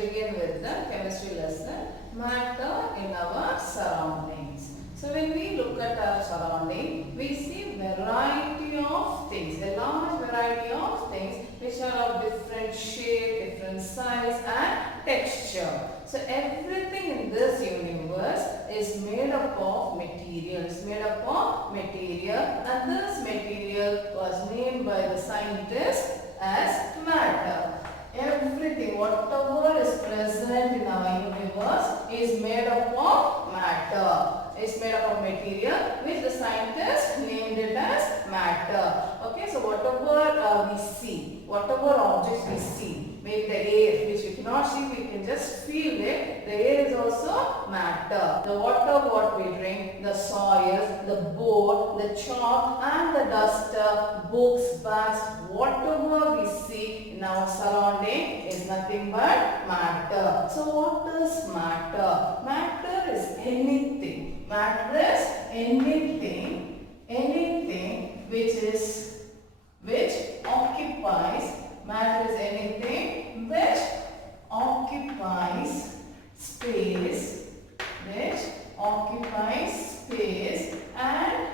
begin with the chemistry lesson, matter in our surroundings. So when we look at our surrounding, we see variety of things, a large variety of things which are of different shape, different size and texture. So everything in this universe is made up of materials, and this material was named by the scientists as matter. Everything, whatever is present in our universe is made up of matter. Is made up of material which the scientists named it as matter. Okay, so whatever we see, whatever objects we see, maybe the air which we cannot see, we can just feel it. The air is also matter. The water what we drink, the soil, the board, the chalk and the duster, books, bags, whatever we see in our surrounding is nothing but matter. So what is matter? Matter is anything. Matter is anything which occupies. Matter is anything which occupies space, and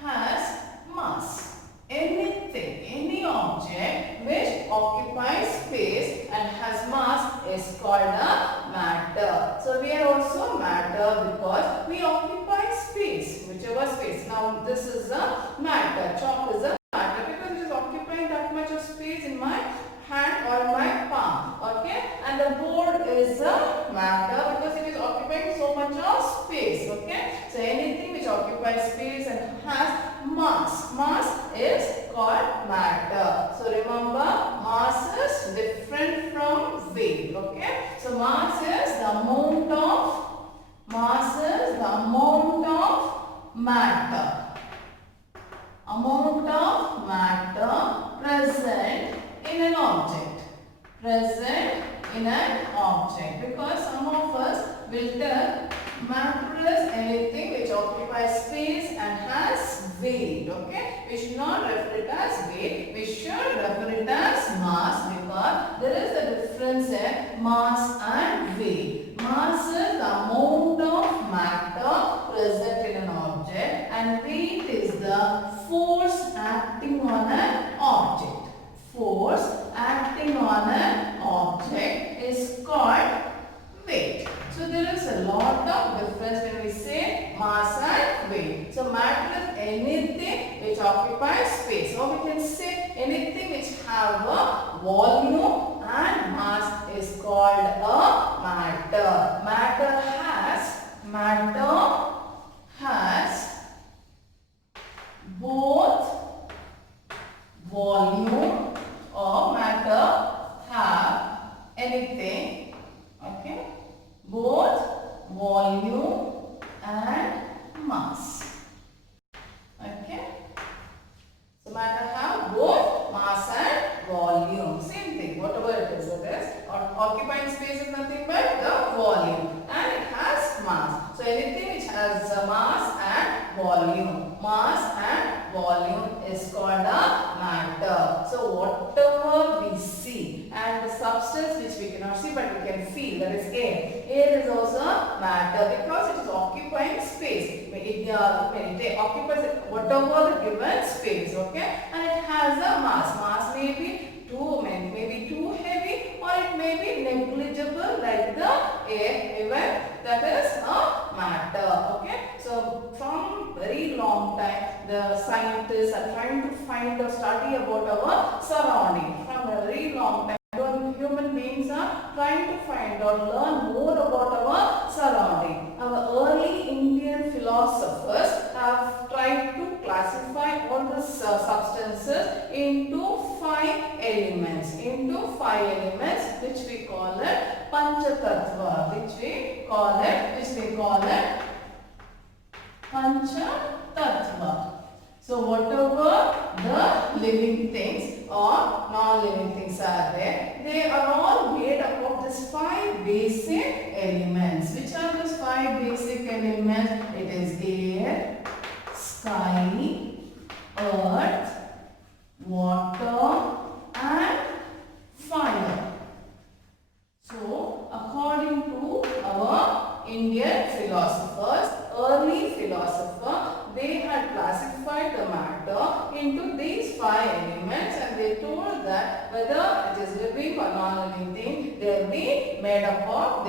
has mass. Anything, any object which occupies space and has mass is called a matter. So we are also matter because we occupy space, whichever space. Now this is a matter. Chalk is a matter because it is occupying that much of space in my hand or my palm. Okay, and the board is a matter because it is occupying so much of space. Okay, so anything which occupies space and has mass is called matter. So remember, mass is different from weight. Okay, so mass is the amount of matter. Amount of matter present in an object. Because some of us will tell matter is anything which occupies space and has weight. Okay, we should not refer it as weight, we should refer it as mass because there is a difference in mass and weight. Mass is the amount of matter present in an object and weight is the force acting on an object. Force acting on an object is called weight. So there is a lot of difference when we say mass and weight. So matter is anything which occupies space. So we can say anything which have a volume and mass is called a matter. Matter has both volume or matter have anything. Okay, both volume and mass. Okay, so matter have both mass and volume. Same thing, whatever it is. Occupying space is nothing but the volume and it has mass. So anything which has a mass and volume. Mass and volume is called a matter. So whatever we see and the substance which we cannot see but we can feel, that is air. Air is also matter because it is occupying space. It occupies whatever the given space. Okay, and it has a mass. Mass may be too heavy or it may be negligible like the air, even that is a matter. Okay, so from very long time the scientists are trying to find or study about our surrounding. From a very long time human beings are trying to find or learn more about our surrounding. Our early Indian philosophers have tried to classify all the substances into five elements. Which we call it Panchatattva. Which we call it Panchatattva. So whatever the living things or non-living things are there, they are all made up of these five basic elements. Which are those five basic elements? It is air, sky, earth, water and fire. that whether it is living or non-living thing, they will be made up of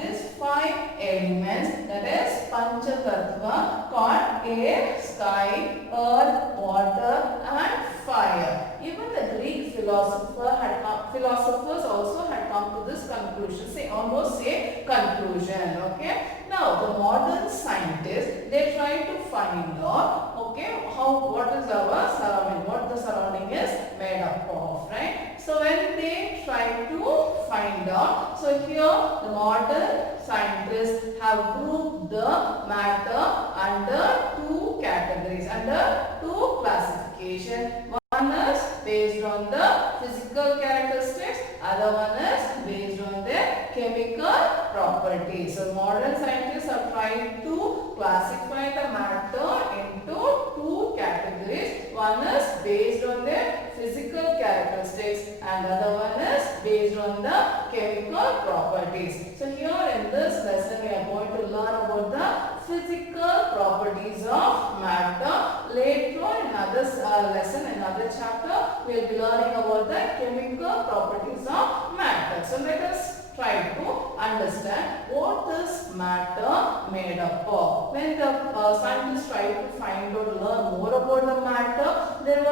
these 5 elements, that is Panchatattva, called air, sky, earth, water and fire. Even the Greek philosophers also had come to this conclusion, almost say conclusion. Okay. Now the modern scientists, they try to find out, okay, what is our surrounding, what the surrounding is made up of, right? So when they try to find out, so here the modern scientists have grouped the matter under 2 categories, under 2 classification. One is based on the physical characteristics, other one is based on their chemical properties. So modern scientists have tried to classify the matter into 2 categories. One is based on their physical characteristics and other one is based on the chemical properties. So here in this lesson we are going to learn about the physical properties of matter. Later on in another lesson, another chapter, we will be learning about the chemical properties of matter. So let us try to understand what is matter made up of. When the scientists tried to find out, learn more about the matter, there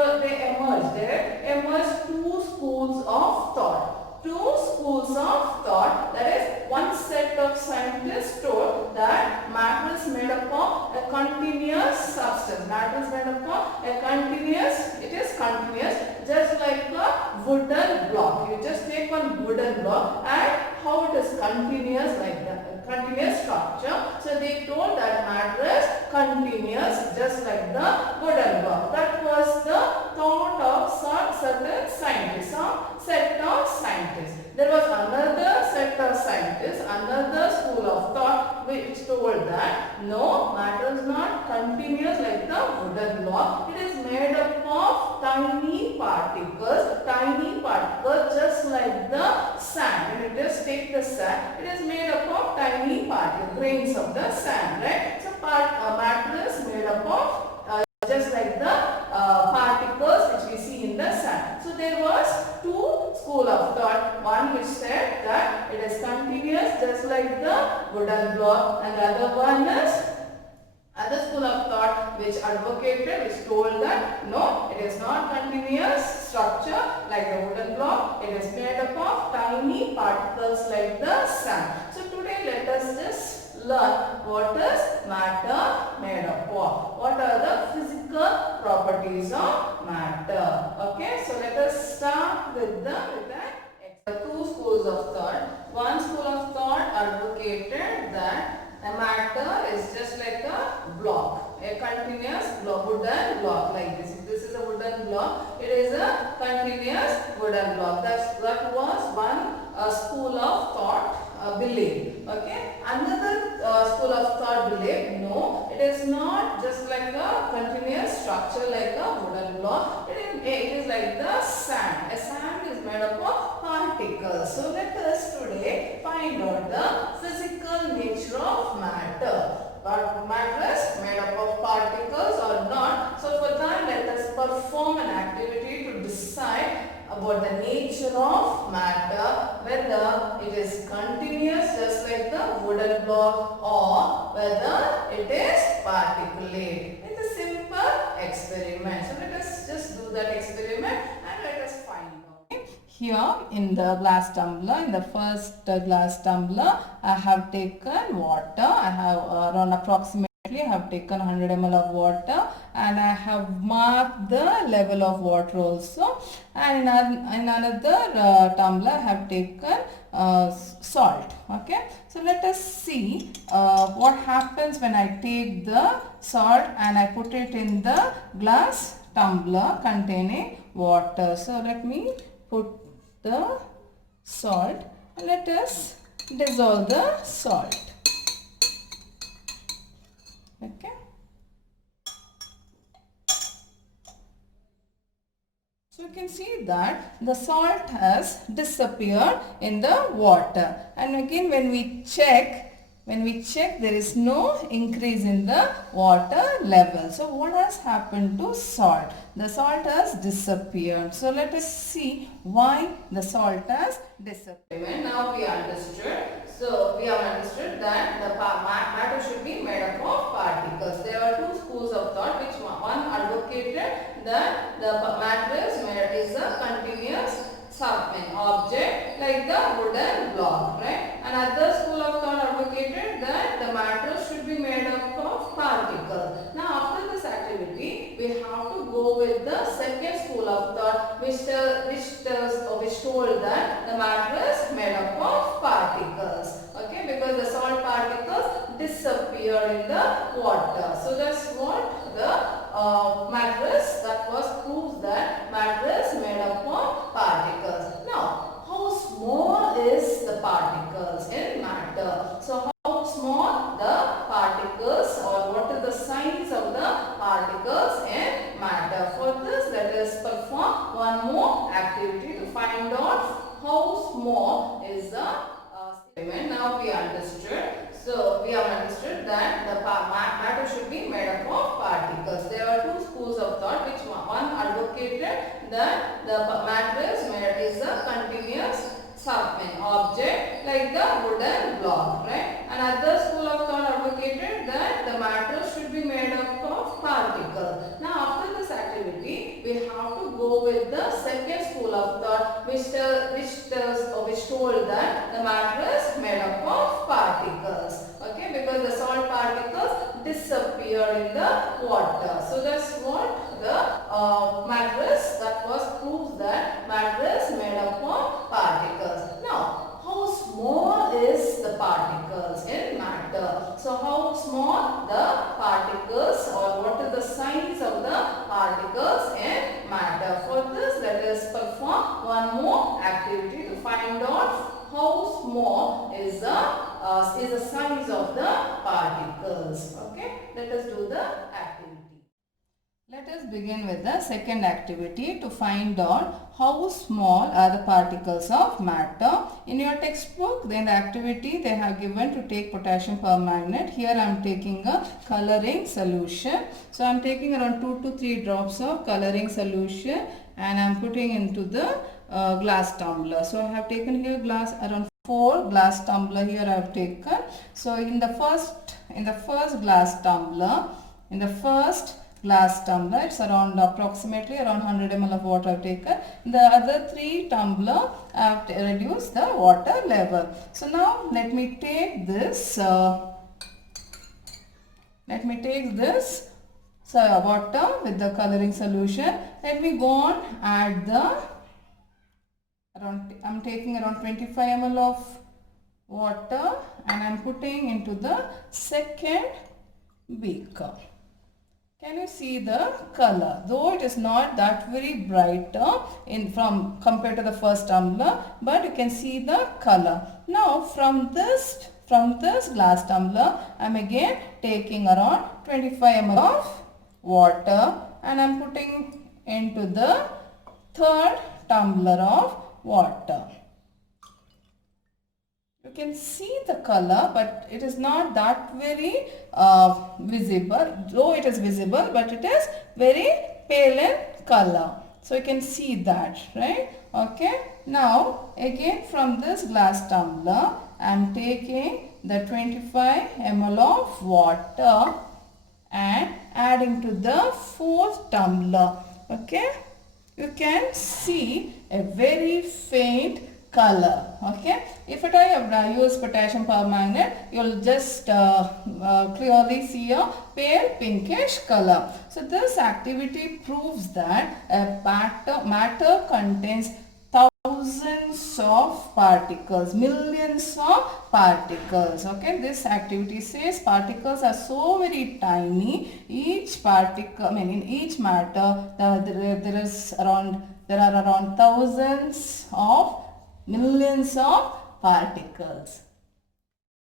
emerged 2 schools of thought. 2 schools of thought, that is, one set of scientists told that matter is made up of a continuous substance. Matter is made up of a continuous, it is continuous, just like a wooden block. You just take one wooden block and how it is continuous, like that, continuous structure. So they told that matter is continuous, just like the wooden block. That was the thought of certain scientists, some set of scientists. There was another set of scientists, another school of thought which told that no, matter is not continuous like the wooden block. It is made up of tiny particles just like the sand. When you just take the sand, it is made up of tiny particles, grains of the sand, right? So matter is made up of just like the particles which we see in the sand. So there was 2 school of thought. One which said that it is continuous just like the wooden block, and the other one is other school of thought which advocated, which told that no, it is not continuous structure like the wooden block. It is made up of tiny particles like the sand. So today let us just learn what is matter made up of. What are the physical properties of matter? Okay, so let us start with the 2 schools of thought. One school of thought advocated that a matter is just like a block, a continuous block, wooden block like this. If this is a wooden block, it is a continuous wooden block. That was one school of thought belief. Okay. Another school of thought belief, no, it is not just like a continuous structure like a wooden block. It is like the sand. A sand is made up of particles. So let us today find out the physical nature of matter. But matter is made up of particles or not. So for that, let us perform an activity to decide about the nature of matter, whether it is continuous just like the wooden block or whether it is particulate. It's a simple experiment. So let us just do that experiment and let us find out. Here in the glass tumbler, in the first glass tumbler, I have taken water. I have around approximately I have taken 100 ml of water and I have marked the level of water also, and in another tumbler I have taken salt. Okay, so let us see what happens when I take the salt and I put it in the glass tumbler containing water. So let me put the salt and let us dissolve the salt. Okay. So you can see that the salt has disappeared in the water, and again when we check when we check, there is no increase in the water level. So what has happened to salt? The salt has disappeared. So let us see why the salt has disappeared. Now we understood. So we have understood that the matter should be made up of particles. There are two schools of thought, which one advocated that the matter is a continuous object like the wooden block, right? Another school of thought advocated that the matter should be made up of particles. Now after this activity, we have to go with the second school of thought, which told that the matter is made up of particles. Okay, because the salt particles disappear in the water. So that's what the mattress that was proves that mattress made up of particles. Now, how small is the particles in matter? So, how small the particles, or what is the size of the particles in matter? For this, let us perform one more activity to find out how small is the statement. Now we understood. So we have understood that the matter should be made up of particles. There are two schools of thought, which one advocated that the matter is a continuous object like the wooden block, right? Another school of thought advocated that the matter should be made up of particles. Now after this activity, we have to go with the second school of thought, which told that the matter is made up of particles. Okay, because the salt particles disappear in the water. So that's what the mattress that was proves that mattress made up of particles. Now, how small is the particles in matter? So how small the particles, or what is the size of the particles in matter? For this, let us perform one more activity to find out how small is the size of the particles. Okay, let us do the activity. Let us begin with the second activity to find out how small are the particles of matter. In your textbook, in the activity they have given to take potassium permanganate. Here I am taking a coloring solution. So I am taking around 2 to 3 drops of coloring solution and I am putting into the glass tumbler. So I have taken here around 4 glass tumbler here I have taken. So in the first glass tumbler, it's around approximately around 100 ml of water I have taken. The other 3 tumbler I have reduced the water level. So now let me take this water with the coloring solution. Let me go on add I'm taking around 25 ml of water and I'm putting into the second beaker. Can you see the color? Though it is not that very bright compared to the first tumbler, but you can see the color. Now from this glass tumbler, I am again taking around 25 ml of water and I am putting into the third tumbler of water. You can see the color, but it is not that very visible. Though it is visible, but it is very pale in color. So you can see that, right? Okay. Now again from this glass tumbler, I am taking the 25 ml of water and adding to the fourth tumbler. Okay. You can see a very faint color. Okay, if I have used potassium permanganate, you will just clearly see a pale pinkish color. So this activity proves that a matter contains thousands of particles, millions of particles. Okay, this activity says particles are so very tiny. Each particle, in each matter, there are around thousands of millions of particles.